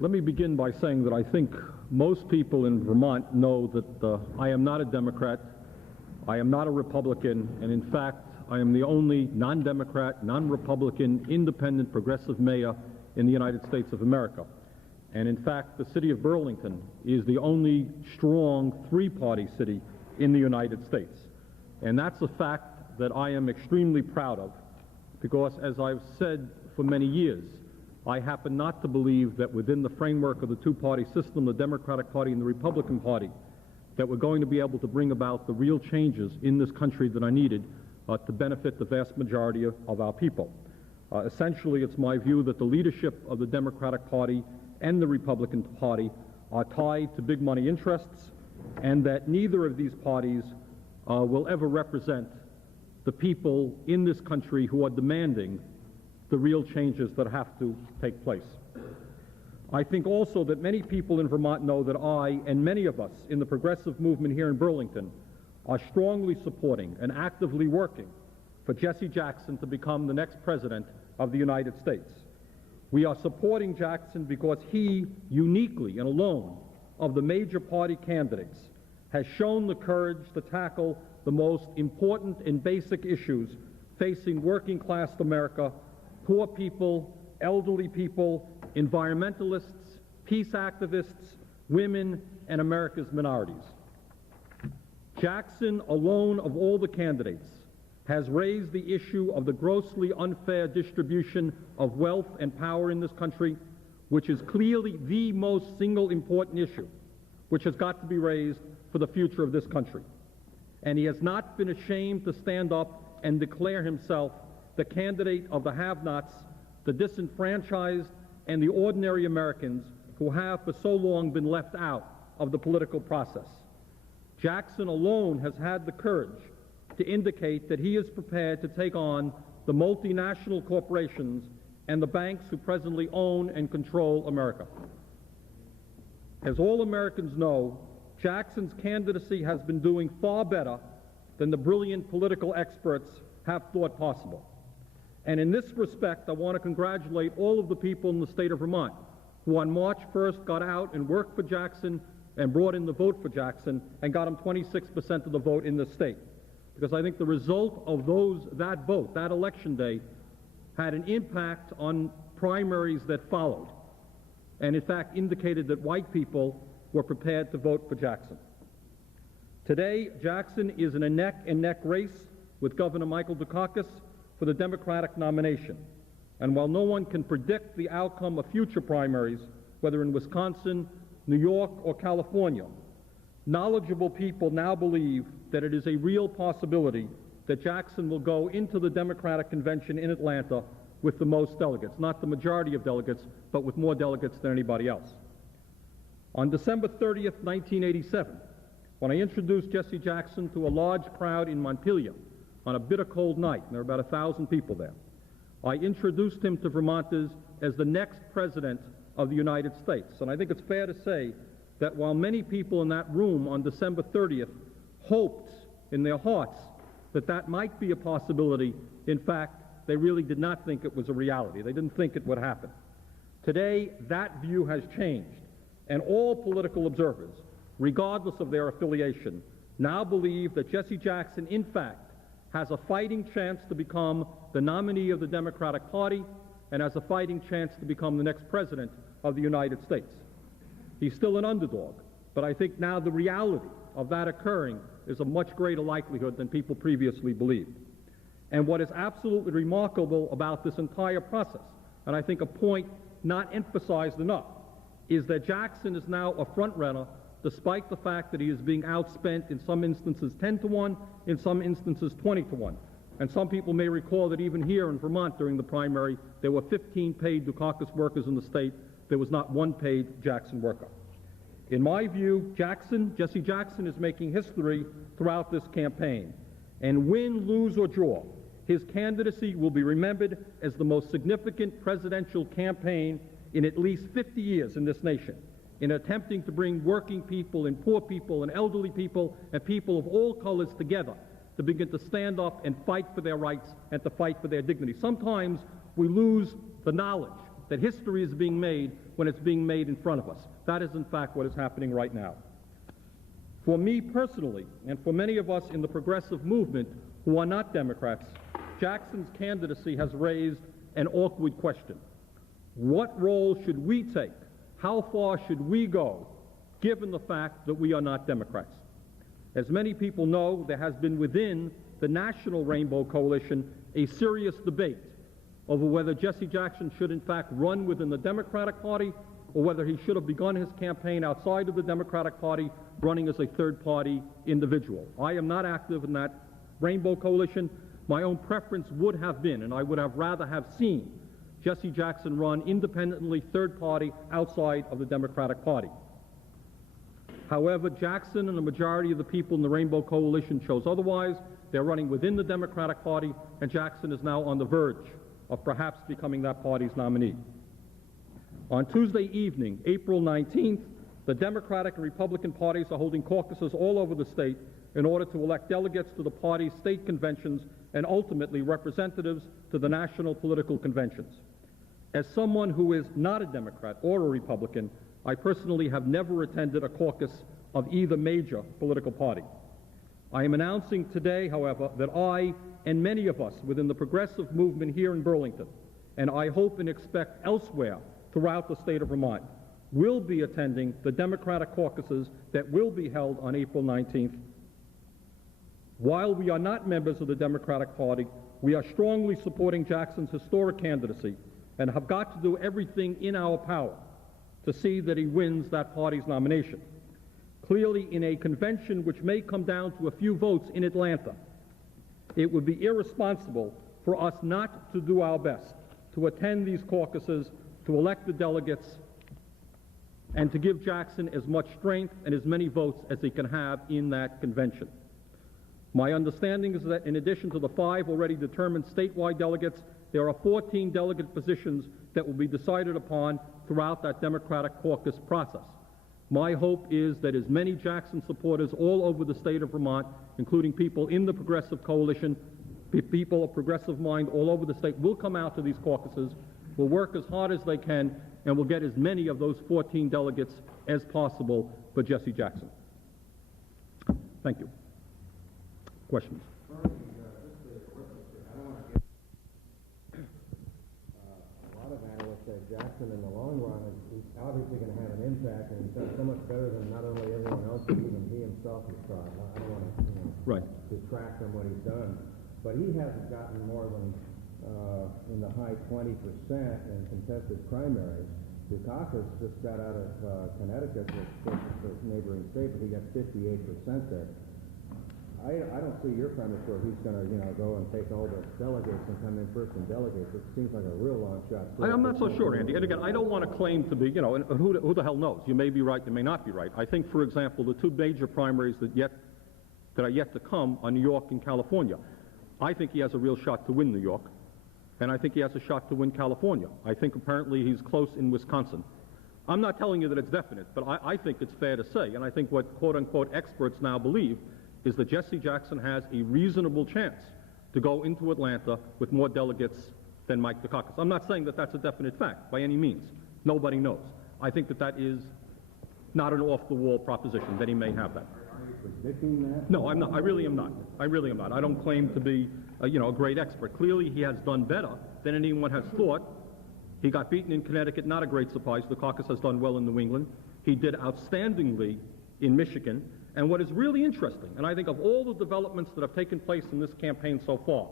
Let me begin by saying that I think most people in Vermont know that I am not a Democrat, I am not a Republican, and in fact, I am the only non-Democrat, non-Republican, independent, progressive mayor in the United States of America. And in fact, the city of Burlington is the only strong three-party city in the United States. And that's a fact that I am extremely proud of, because as I've said for many years, I happen not to believe that within the framework of the two-party system, the Democratic Party and the Republican Party, that we're going to be able to bring about the real changes in this country that are needed to benefit the vast majority of our people. Essentially, it's my view that the leadership of the Democratic Party and the Republican Party are tied to big money interests, and that neither of these parties will ever represent the people in this country who are demanding the real changes that have to take place. I think also that many people in Vermont know that I and many of us in the progressive movement here in Burlington are strongly supporting and actively working for Jesse Jackson to become the next president of the United States. We are supporting Jackson because he uniquely and alone of the major party candidates has shown the courage to tackle the most important and basic issues facing working class America: poor people, elderly people, environmentalists, peace activists, women, and America's minorities. Jackson, alone of all the candidates, has raised the issue of the grossly unfair distribution of wealth and power in this country, which is clearly the most single important issue which has got to be raised for the future of this country. And he has not been ashamed to stand up and declare himself the candidate of the have-nots, the disenfranchised, and the ordinary Americans who have for so long been left out of the political process. Jackson alone has had the courage to indicate that he is prepared to take on the multinational corporations and the banks who presently own and control America. As all Americans know, Jackson's candidacy has been doing far better than the brilliant political experts have thought possible. And in this respect, I want to congratulate all of the people in the state of Vermont who on March 1st got out and worked for Jackson and brought in the vote for Jackson and got him 26% of the vote in this state. Because I think the result of that vote, that election day, had an impact on primaries that followed, and in fact indicated that white people were prepared to vote for Jackson. Today, Jackson is in a neck-and-neck race with Governor Michael Dukakis for the Democratic nomination. And while no one can predict the outcome of future primaries, whether in Wisconsin, New York, or California, knowledgeable people now believe that it is a real possibility that Jackson will go into the Democratic convention in Atlanta with the most delegates, not the majority of delegates, but with more delegates than anybody else. On December 30th, 1987, when I introduced Jesse Jackson to a large crowd in Montpelier on a bitter cold night, and there were about 1,000 people there, I introduced him to Vermonters as the next president of the United States. And I think it's fair to say that while many people in that room on December 30th hoped in their hearts that that might be a possibility, in fact, they really did not think it was a reality. They didn't think it would happen. Today, that view has changed, and all political observers, regardless of their affiliation, now believe that Jesse Jackson, in fact, has a fighting chance to become the nominee of the Democratic Party and has a fighting chance to become the next president of the United States. He's still an underdog, but I think now the reality of that occurring is a much greater likelihood than people previously believed. And what is absolutely remarkable about this entire process, and I think a point not emphasized enough, is that Jackson is now a front-runner despite the fact that he is being outspent in some instances 10-1, in some instances 20-1. And some people may recall that even here in Vermont during the primary, there were 15 paid Dukakis workers in the state. There was not one paid Jackson worker. In my view, Jesse Jackson is making history throughout this campaign. And win, lose, or draw, his candidacy will be remembered as the most significant presidential campaign in at least 50 years in this nation, in attempting to bring working people and poor people and elderly people and people of all colors together to begin to stand up and fight for their rights and to fight for their dignity. Sometimes we lose the knowledge that history is being made when it's being made in front of us. That is, in fact, what is happening right now. For me personally, and for many of us in the progressive movement who are not Democrats, Jackson's candidacy has raised an awkward question. What role should we take? How far should we go, given the fact that we are not Democrats? As many people know, there has been within the National Rainbow Coalition a serious debate over whether Jesse Jackson should in fact run within the Democratic Party or whether he should have begun his campaign outside of the Democratic Party, running as a third-party individual. I am not active in that Rainbow Coalition. My own preference would have been, and I would have rather have seen, Jesse Jackson run independently, third-party, outside of the Democratic Party. However, Jackson and the majority of the people in the Rainbow Coalition chose otherwise. They're running within the Democratic Party, and Jackson is now on the verge of perhaps becoming that party's nominee. On Tuesday evening, April 19th, the Democratic and Republican parties are holding caucuses all over the state in order to elect delegates to the party's state conventions and ultimately representatives to the national political conventions. As someone who is not a Democrat or a Republican, I personally have never attended a caucus of either major political party. I am announcing today, however, that I and many of us within the progressive movement here in Burlington, and I hope and expect elsewhere throughout the state of Vermont, will be attending the Democratic caucuses that will be held on April 19th. While we are not members of the Democratic Party, we are strongly supporting Jackson's historic candidacy and have got to do everything in our power to see that he wins that party's nomination. Clearly, in a convention which may come down to a few votes in Atlanta, it would be irresponsible for us not to do our best to attend these caucuses, to elect the delegates, and to give Jackson as much strength and as many votes as he can have in that convention. My understanding is that in addition to the 5 already determined statewide delegates, there are 14 delegate positions that will be decided upon throughout that Democratic caucus process. My hope is that as many Jackson supporters all over the state of Vermont, including people in the Progressive Coalition, people of progressive mind all over the state, will come out to these caucuses, will work as hard as they can, and will get as many of those 14 delegates as possible for Jesse Jackson. Thank you. Questions? A lot of analysts say Jackson in the long run is obviously going to have an impact, and he's done so much better than not only everyone else, but even he himself has tried. I don't want to detract from what he's done, but he hasn't gotten more than in the high 20% in contested primaries. Dukakis just got out of Connecticut, which is the neighboring state, but he got 58% there. I don't see your premise where he's going to, go and take all the delegates and come in first in delegates. It seems like a real long shot. I'm not so sure, Andy. And again, I don't want to claim to be, and who the hell knows? You may be right, you may not be right. I think, for example, the 2 major primaries that are yet to come are New York and California. I think he has a real shot to win New York, and I think he has a shot to win California. I think apparently he's close in Wisconsin. I'm not telling you that it's definite, but I think it's fair to say, and I think what quote-unquote experts now believe is that Jesse Jackson has a reasonable chance to go into Atlanta with more delegates than Mike Dukakis. I'm not saying that that's a definite fact by any means. Nobody knows. I think that that is not an off-the-wall proposition, that he may have that. Are you predicting that? No, I'm not. I really am not. I really am not. I don't claim to be, a great expert. Clearly, he has done better than anyone has thought. He got beaten in Connecticut, not a great surprise. Dukakis has done well in New England. He did outstandingly in Michigan. And what is really interesting, and I think of all the developments that have taken place in this campaign so far,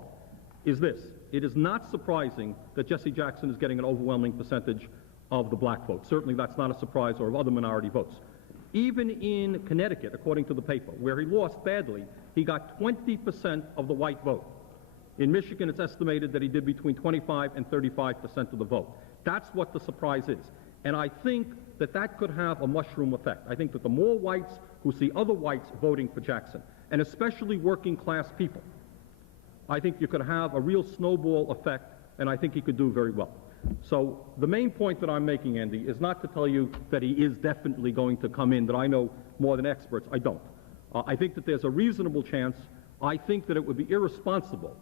is this. It is not surprising that Jesse Jackson is getting an overwhelming percentage of the black vote. Certainly that's not a surprise, or of other minority votes. Even in Connecticut, according to the paper, where he lost badly, he got 20% of the white vote. In Michigan, it's estimated that he did between 25 and 35% of the vote. That's what the surprise is. And I think that that could have a mushroom effect. I think that the more whites who see other whites voting for Jackson, and especially working class people, I think you could have a real snowball effect, and I think he could do very well. So the main point that I'm making, Andy, is not to tell you that he is definitely going to come in, that I know more than experts. I don't. I think that there's a reasonable chance. I think that it would be irresponsible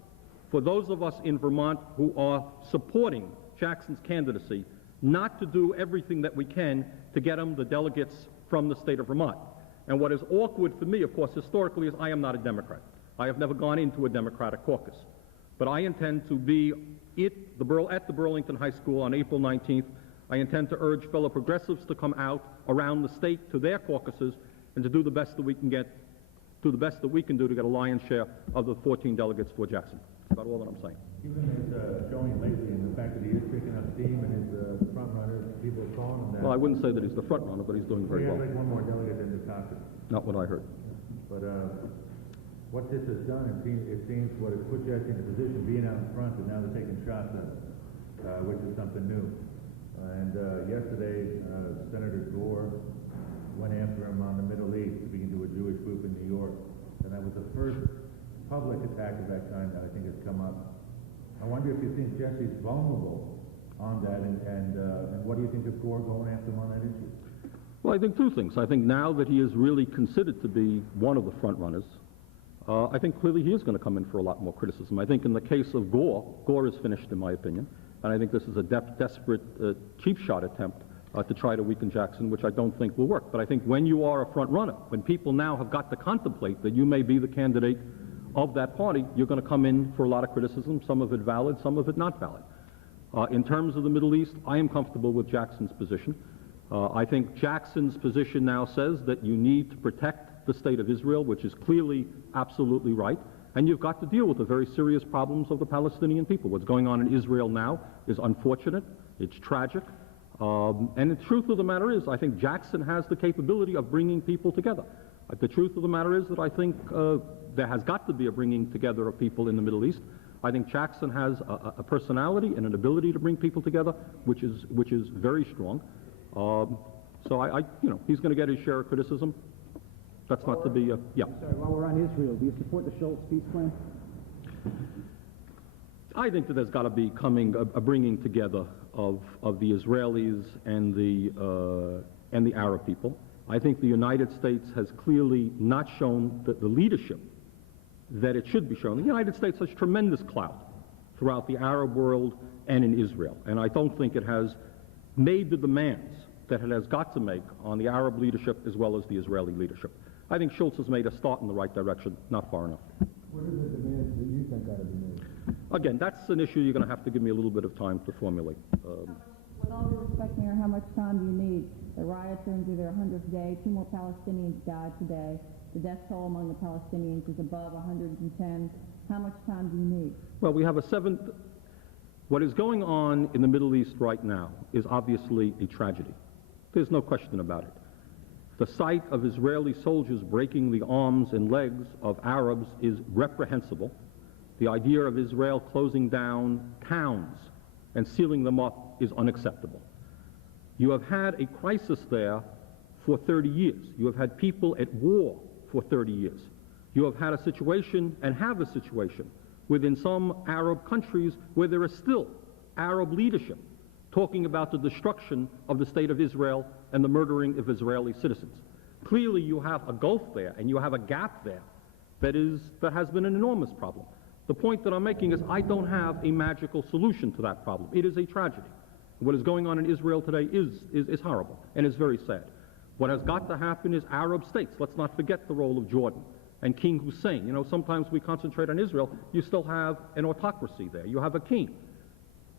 for those of us in Vermont who are supporting Jackson's candidacy not to do everything that we can to get them the delegates from the state of Vermont. And what is awkward for me, of course, historically, is I am not a Democrat. I have never gone into a Democratic caucus. But I intend to be at the Burlington High School on April 19th. I intend to urge fellow progressives to come out around the state to their caucuses and to do the best that we can get, do the best that we can do to get a lion's share of the 14 delegates for Jackson. That's about all that I'm saying. Even his showing lately and the fact that he is picking up steam and his front runner, people are calling him that. Well, I wouldn't say that he's the front runner, but he's doing very He well. has like one more delegate in the caucus. Not what I heard. But what this has done, it seems what has put Jesse in a position, being out in front, and now they're taking shots at him, which is something new. And yesterday, Senator Gore went after him on the Middle East, speaking to a Jewish group in New York. And that was the first public attack of that kind that I think has come up. I wonder if you think Jesse's vulnerable on that, and what do you think of Gore going after him on that issue? Well, I think two things. I think now that he is really considered to be one of the front runners, I think clearly he is going to come in for a lot more criticism. I think in the case of Gore, Gore is finished in my opinion, and I think this is a desperate cheap shot attempt to try to weaken Jackson, which I don't think will work. But I think when you are a front runner, when people now have got to contemplate that you may be the candidate of that party, you're going to come in for a lot of criticism, some of it valid, some of it not valid. In terms of the Middle East, I am comfortable with Jackson's position. I think Jackson's position now says that you need to protect the state of Israel, which is clearly absolutely right, and you've got to deal with the very serious problems of the Palestinian people. What's going on in Israel now is unfortunate, it's tragic, and the truth of the matter is, I think Jackson has the capability of bringing people together. The truth of the matter is that I think there has got to be a bringing together of people in the Middle East. I think Jackson has a personality and an ability to bring people together, which is very strong. So he's going to get his share of criticism. That's not to be, yeah. Sorry, while we're on Israel, do you support the Schultz peace plan? I think that there's got to be a bringing together of the Israelis and the Arab people. I think the United States has clearly not shown the leadership that it should be shown. The United States has tremendous clout throughout the Arab world and in Israel, and I don't think it has made the demands that it has got to make on the Arab leadership as well as the Israeli leadership. I think Schultz has made a start in the right direction, not far enough. What are the demands that you think ought to be made? Again, that's an issue you're going to have to give me a little bit of time to formulate. With all due respect, Mayor, how much time do you need? The riots are into their 100th day. 2 more Palestinians died today. The death toll among the Palestinians is above 110. How much time do you need? Well, we have what is going on in the Middle East right now is obviously a tragedy. There's no question about it. The sight of Israeli soldiers breaking the arms and legs of Arabs is reprehensible. The idea of Israel closing down towns and sealing them up is unacceptable. You have had a crisis there for 30 years. You have had people at war for 30 years. You have had a situation, and have a situation, within some Arab countries where there is still Arab leadership talking about the destruction of the state of Israel and the murdering of Israeli citizens. Clearly you have a gulf there, and you have a gap there that has been an enormous problem. The point that I'm making is I don't have a magical solution to that problem. It is a tragedy. What is going on in Israel today is horrible, and is very sad. What has got to happen is Arab states. Let's not forget the role of Jordan and King Hussein. You know, sometimes we concentrate on Israel. You still have an autocracy there. You have a king.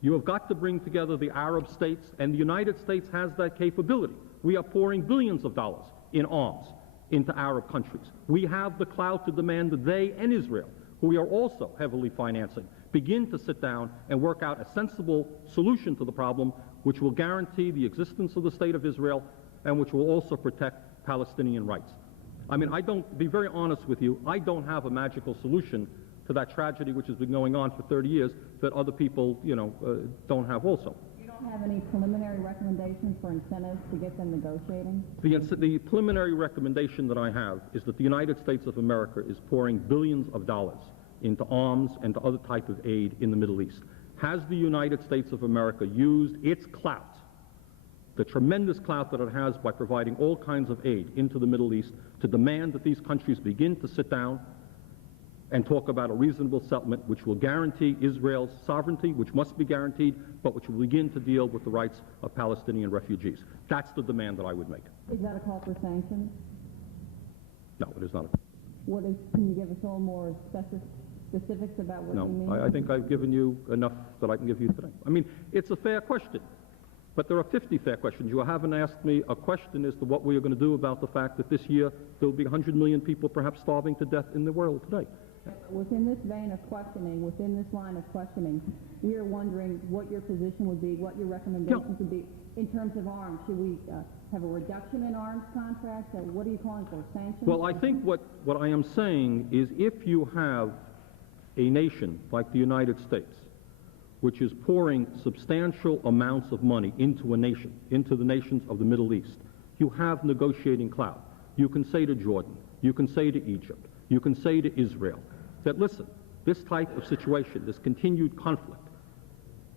You have got to bring together the Arab states, and the United States has that capability. We are pouring billions of dollars in arms into Arab countries. We have the clout to demand that they and Israel, who we are also heavily financing, begin to sit down and work out a sensible solution to the problem which will guarantee the existence of the state of Israel and which will also protect Palestinian rights. I mean, to be very honest with you, I don't have a magical solution to that tragedy which has been going on for 30 years that other people, don't have also. You don't have any preliminary recommendations for incentives to get them negotiating? The preliminary recommendation that I have is that the United States of America is pouring billions of dollars into arms and to other type of aid in the Middle East. Has the United States of America used its clout, the tremendous clout that it has by providing all kinds of aid into the Middle East, to demand that these countries begin to sit down and talk about a reasonable settlement which will guarantee Israel's sovereignty, which must be guaranteed, but which will begin to deal with the rights of Palestinian refugees. That's the demand that I would make. Is that a call for sanctions? No, it is not. Can you give us all more specifics about what you mean? No, I think I've given you enough that I can give you today. I mean, it's a fair question, but there are 50 fair questions. You haven't asked me a question as to what we are going to do about the fact that this year there will be 100 million people perhaps starving to death in the world today. Within this vein of questioning, within this line of questioning, we are wondering what your position would be, what your recommendations would be in terms of arms. Should we have a reduction in arms contracts? What are you calling for, sanctions? Well, I think what I am saying is if you have a nation like the United States, which is pouring substantial amounts of money into a nation, into the nations of the Middle East, you have negotiating clout. You can say to Jordan, you can say to Egypt, you can say to Israel, that listen, this type of situation, this continued conflict,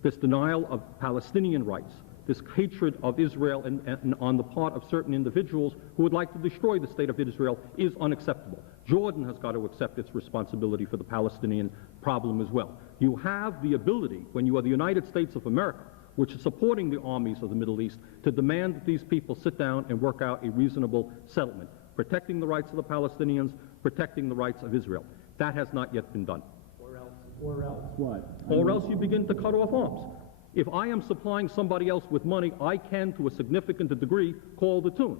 this denial of Palestinian rights, this hatred of Israel and on the part of certain individuals who would like to destroy the state of Israel is unacceptable. Jordan has got to accept its responsibility for the Palestinian problem as well. You have the ability, when you are the United States of America, which is supporting the armies of the Middle East, to demand that these people sit down and work out a reasonable settlement, protecting the rights of the Palestinians, protecting the rights of Israel. That has not yet been done. Or else what? Or else you begin to cut off arms. If I am supplying somebody else with money, I can, to a significant degree, call the tune.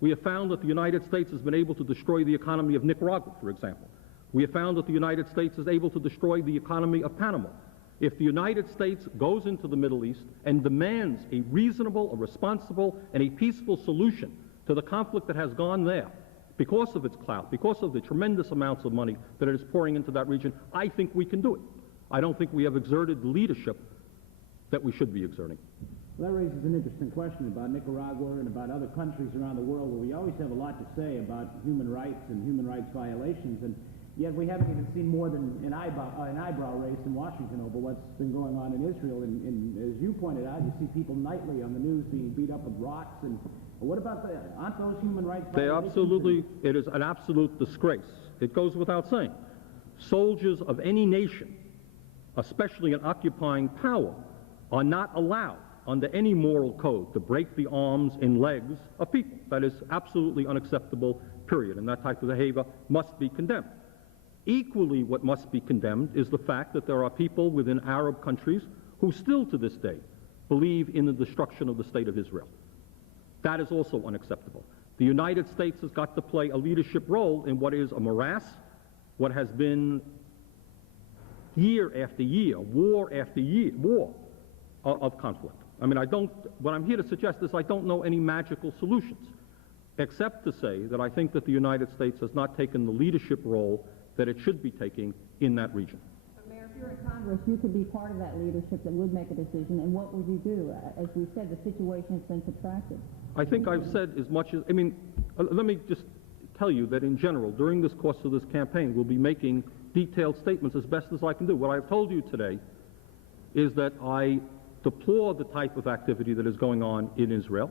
We have found that the United States has been able to destroy the economy of Nicaragua, for example. We have found that the United States is able to destroy the economy of Panama. If the United States goes into the Middle East and demands a reasonable, a responsible, and a peaceful solution to the conflict that has gone there, because of its clout, because of the tremendous amounts of money that it is pouring into that region, I think we can do it. I don't think we have exerted the leadership that we should be exerting. Well, that raises an interesting question about Nicaragua and about other countries around the world where we always have a lot to say about human rights and human rights violations, and yet we haven't even seen more than an eyebrow raised in Washington over what's been going on in Israel. And as you pointed out, you see people nightly on the news being beat up with rocks. And what about that? Aren't those human rights violations? It is an absolute disgrace. It goes without saying. Soldiers of any nation, especially an occupying power, are not allowed under any moral code to break the arms and legs of people. That is absolutely unacceptable, period, and that type of behavior must be condemned. Equally, what must be condemned is the fact that there are people within Arab countries who still to this day believe in the destruction of the state of Israel. That is also unacceptable. The United States has got to play a leadership role in what is a morass, what has been year after year, war after year, war of conflict. I mean, what I'm here to suggest is I don't know any magical solutions, except to say that I think that the United States has not taken the leadership role that it should be taking in that region. But Mayor, if you're in Congress, you could be part of that leadership that would make a decision, and what would you do? As we said, the situation has been protracted. I think I've said as much as, let me just tell you that in general, during this course of this campaign, we'll be making detailed statements as best as I can do. What I've told you today is that I deplore the type of activity that is going on in Israel.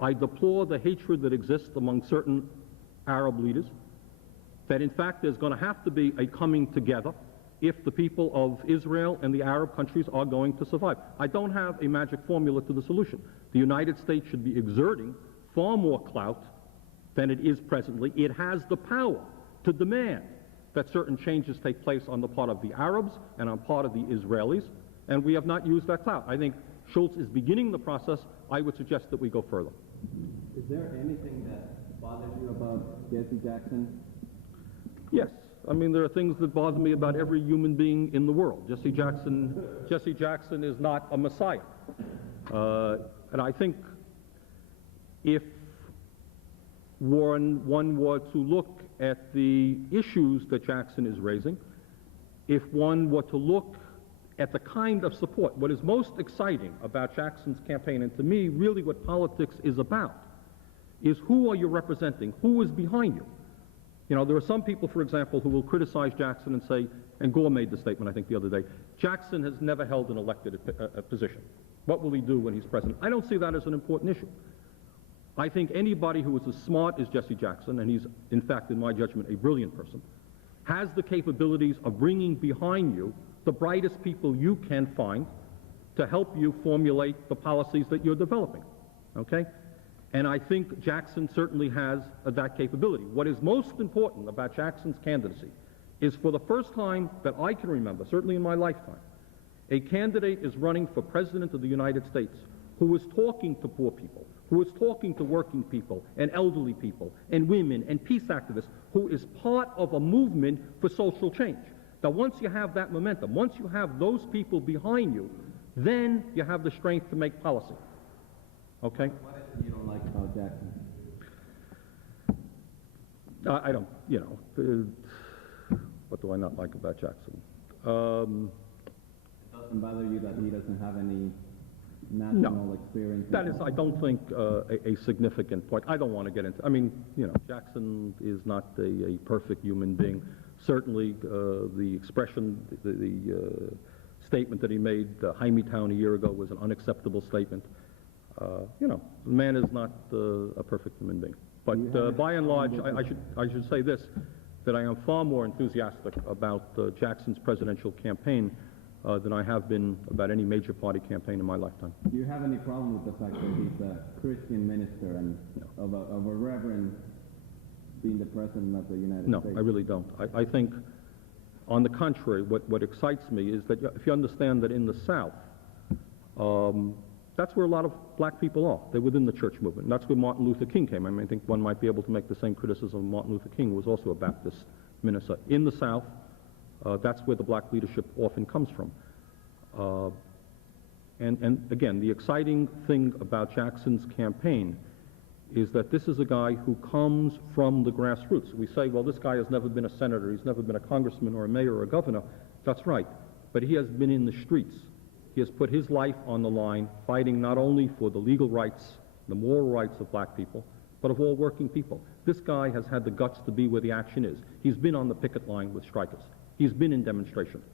I deplore the hatred that exists among certain Arab leaders, that in fact there's going to have to be a coming together if the people of Israel and the Arab countries are going to survive. I don't have a magic formula to the solution. The United States should be exerting far more clout than it is presently. It has the power to demand that certain changes take place on the part of the Arabs and on part of the Israelis, and we have not used that clout. I think Schultz is beginning the process. I would suggest that we go further. Is there anything that bothers you about Jesse Jackson? Yes. I mean, there are things that bother me about every human being in the world. Jesse Jackson is not a messiah. And I think if one were to look at the issues that Jackson is raising, if one were to look at the kind of support, what is most exciting about Jackson's campaign, and to me really what politics is about, is who are you representing? Who is behind you? You know, there are some people, for example, who will criticize Jackson and say, and Gore made the statement, I think, the other day, Jackson has never held an elected position. What will he do when he's president? I don't see that as an important issue. I think anybody who is as smart as Jesse Jackson, and he's, in fact, in my judgment, a brilliant person, has the capabilities of bringing behind you the brightest people you can find to help you formulate the policies that you're developing, okay? And I think Jackson certainly has that capability. What is most important about Jackson's candidacy is, for the first time that I can remember, certainly in my lifetime, a candidate is running for President of the United States who is talking to poor people, who is talking to working people and elderly people and women and peace activists, who is part of a movement for social change. Now, once you have that momentum, once you have those people behind you, then you have the strength to make policy. Okay? What is it you don't like about Jackson? I don't, you know, what do I not like about Jackson? It doesn't bother you that he doesn't have any national experience? That is, I don't think, a significant point. I don't want to get into, I mean, you know, Jackson is not a perfect human being. Certainly, the expression, the statement that he made, Hymietown a year ago, was an unacceptable statement. You know, the man is not a perfect human being. But by and large, I should say this, that I am far more enthusiastic about Jackson's presidential campaign than I have been about any major party campaign in my lifetime. Do you have any problem with the fact that he's a Christian minister and of a reverend being the president of the United States? No, I really don't. I think, on the contrary, what excites me is that if you understand that in the South, that's where a lot of black people are. They're within the church movement. And that's where Martin Luther King came. I mean, I think one might be able to make the same criticism of Martin Luther King, who was also a Baptist minister. In the South, that's where the black leadership often comes from. And again, the exciting thing about Jackson's campaign is that this is a guy who comes from the grassroots. We say, well, this guy has never been a senator, he's never been a congressman or a mayor or a governor. That's right. But he has been in the streets. He has put his life on the line, fighting not only for the legal rights, the moral rights of black people, but of all working people. This guy has had the guts to be where the action is. He's been on the picket line with strikers. He's been in demonstrations.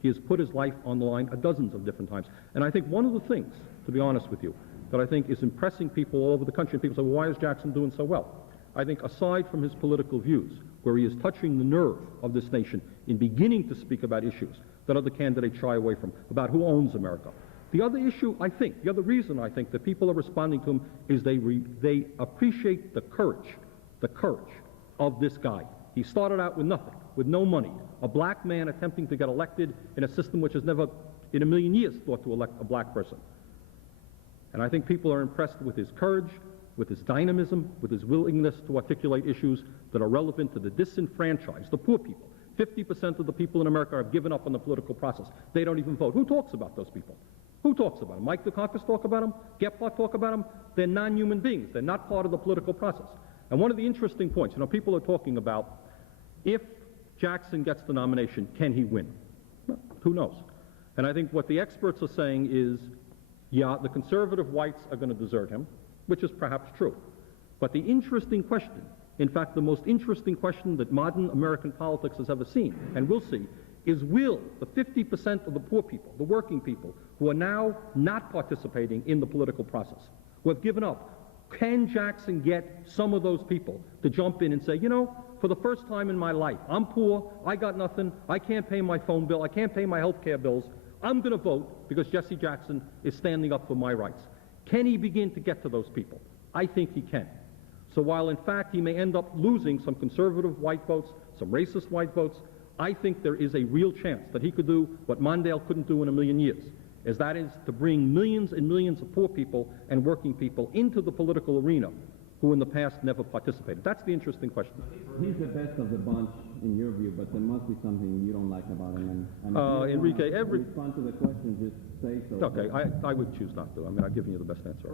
He has put his life on the line dozens of different times. And I think one of the things, to be honest with you, that I think is impressing people all over the country, and people say, well, why is Jackson doing so well? I think aside from his political views, where he is touching the nerve of this nation in beginning to speak about issues that other candidates shy away from, about who owns America. The other issue, I think, the other reason I think that people are responding to him is they appreciate the courage of this guy. He started out with nothing, with no money, a black man attempting to get elected in a system which has never in a million years thought to elect a black person. And I think people are impressed with his courage, with his dynamism, with his willingness to articulate issues that are relevant to the disenfranchised, the poor people. 50% of the people in America have given up on the political process. They don't even vote. Who talks about those people? Who talks about them? Mike Dukakis talk about them? Gephardt talk about them? They're non-human beings. They're not part of the political process. And one of the interesting points, you know, people are talking about, if Jackson gets the nomination, can he win? Well, who knows? And I think what the experts are saying is, yeah, the conservative whites are going to desert him, which is perhaps true. But the interesting question, in fact, the most interesting question that modern American politics has ever seen, and will see, is will the 50% of the poor people, the working people, who are now not participating in the political process, who have given up, can Jackson get some of those people to jump in and say, you know, for the first time in my life, I'm poor, I got nothing, I can't pay my phone bill, I can't pay my health care bills, I'm going to vote because Jesse Jackson is standing up for my rights. Can he begin to get to those people? I think he can. So while in fact he may end up losing some conservative white votes, some racist white votes, I think there is a real chance that he could do what Mondale couldn't do in a million years, is that is to bring millions and millions of poor people and working people into the political arena who in the past never participated. That's the interesting question. He's the best of the bunch in your view, but there must be something you don't like about him. And Enrique, respond to the question, just say so. Okay, I would choose not to. I mean, I've given you the best answer.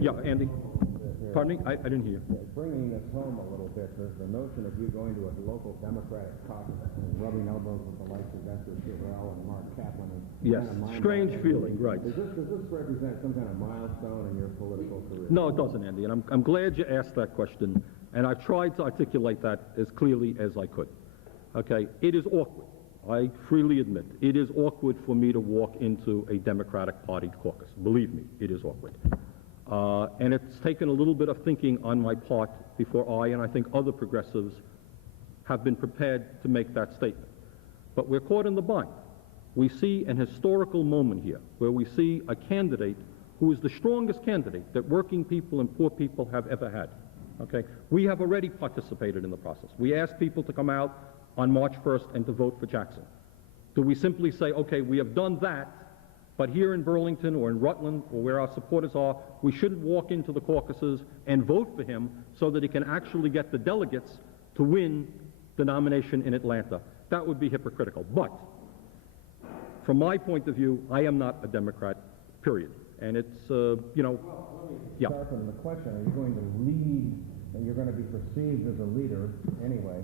Yeah, Andy? Pardon me? I didn't hear. Yeah, bringing this home a little bit, the notion of you going to a local Democratic caucus and rubbing elbows with the likes of Esther Chevelle and Mark Kaplan is Yes, kind of strange feeling, right. Does this represent some kind of milestone in your political career? No, it doesn't, Andy, and I'm glad you asked that question, and I've tried to articulate that as clearly as I could. Okay, it is awkward. I freely admit, it is awkward for me to walk into a Democratic Party caucus. Believe me, it is awkward. And it's taken a little bit of thinking on my part before I, and I think other progressives, have been prepared to make that statement. But we're caught in the bind. We see an historical moment here where we see a candidate who is the strongest candidate that working people and poor people have ever had. Okay? We have already participated in the process. We asked people to come out on March 1st and to vote for Jackson. Do we simply say, okay, we have done that, but here in Burlington or in Rutland or where our supporters are, we shouldn't walk into the caucuses and vote for him so that he can actually get the delegates to win the nomination in Atlanta? That would be hypocritical. But from my point of view, I am not a Democrat, period. And it's, yeah. Sharpen the question, are you going to lead, and you're going to be perceived as a leader anyway,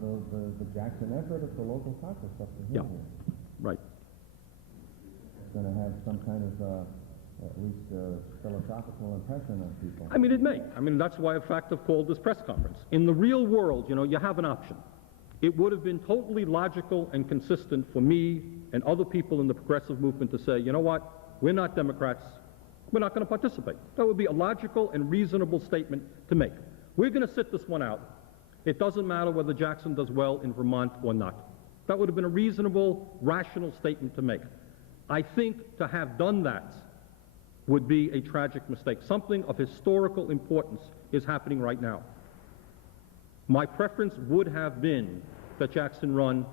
the Jackson effort at the local caucus up in Yeah, here? right. It's going to have some kind of, at least philosophical impression on people. I mean, it may. I mean, that's why, in fact, I've called this press conference. In the real world, you have an option. It would have been totally logical and consistent for me and other people in the progressive movement to say, you know what, we're not Democrats, we're not going to participate. That would be a logical and reasonable statement to make. We're going to sit this one out. It doesn't matter whether Jackson does well in Vermont or not. That would have been a reasonable, rational statement to make. I think to have done that would be a tragic mistake. Something of historical importance is happening right now. My preference would have been that Jackson run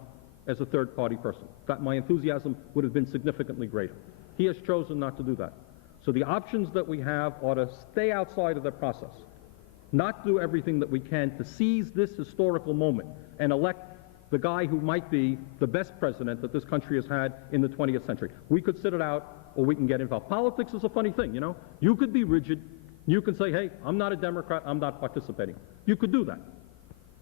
as a third-party person. That my enthusiasm would have been significantly greater. He has chosen not to do that. So the options that we have are to stay outside of the process, not do everything that we can to seize this historical moment and elect the guy who might be the best president that this country has had in the 20th century. We could sit it out, or we can get involved. Politics is a funny thing, You could be rigid. You can say, hey, I'm not a Democrat, I'm not participating. You could do that.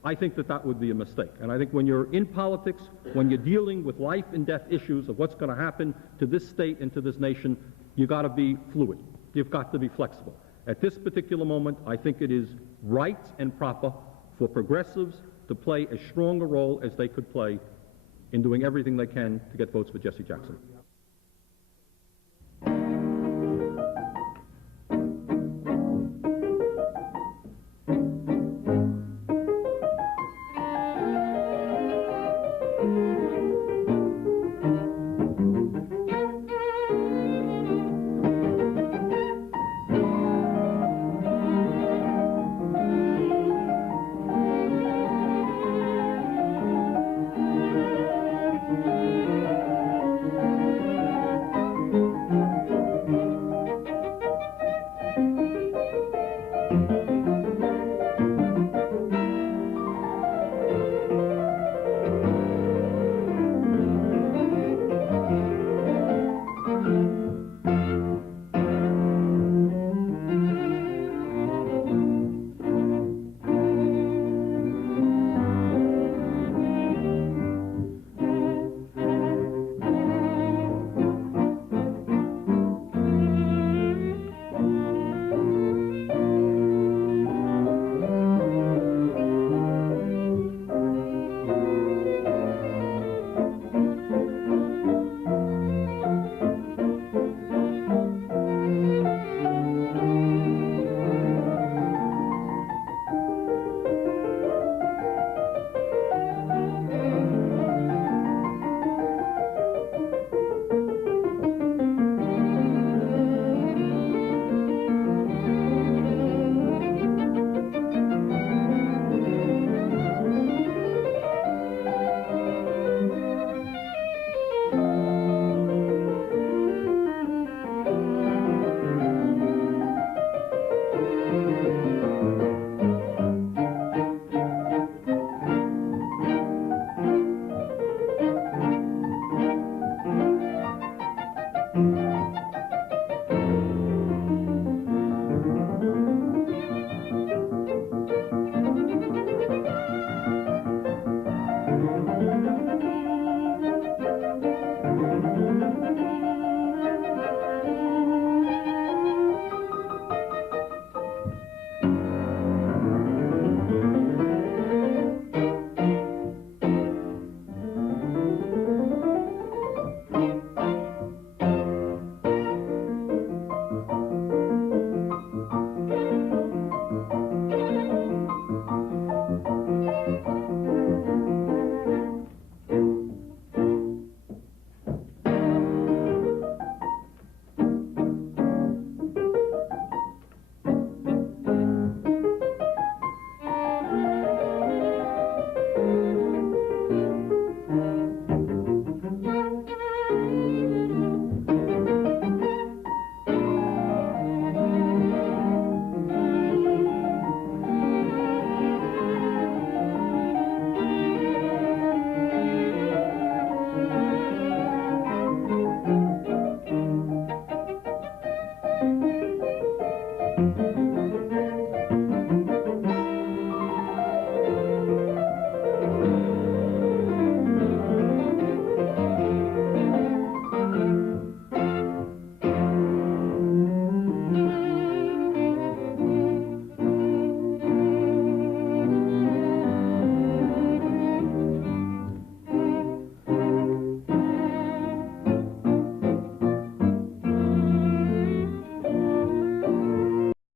I think that that would be a mistake. And I think when you're in politics, when you're dealing with life and death issues of what's going to happen to this state and to this nation, you've got to be fluid. You've got to be flexible. At this particular moment, I think it is right and proper for progressives to play as strong a role as they could play in doing everything they can to get votes for Jesse Jackson.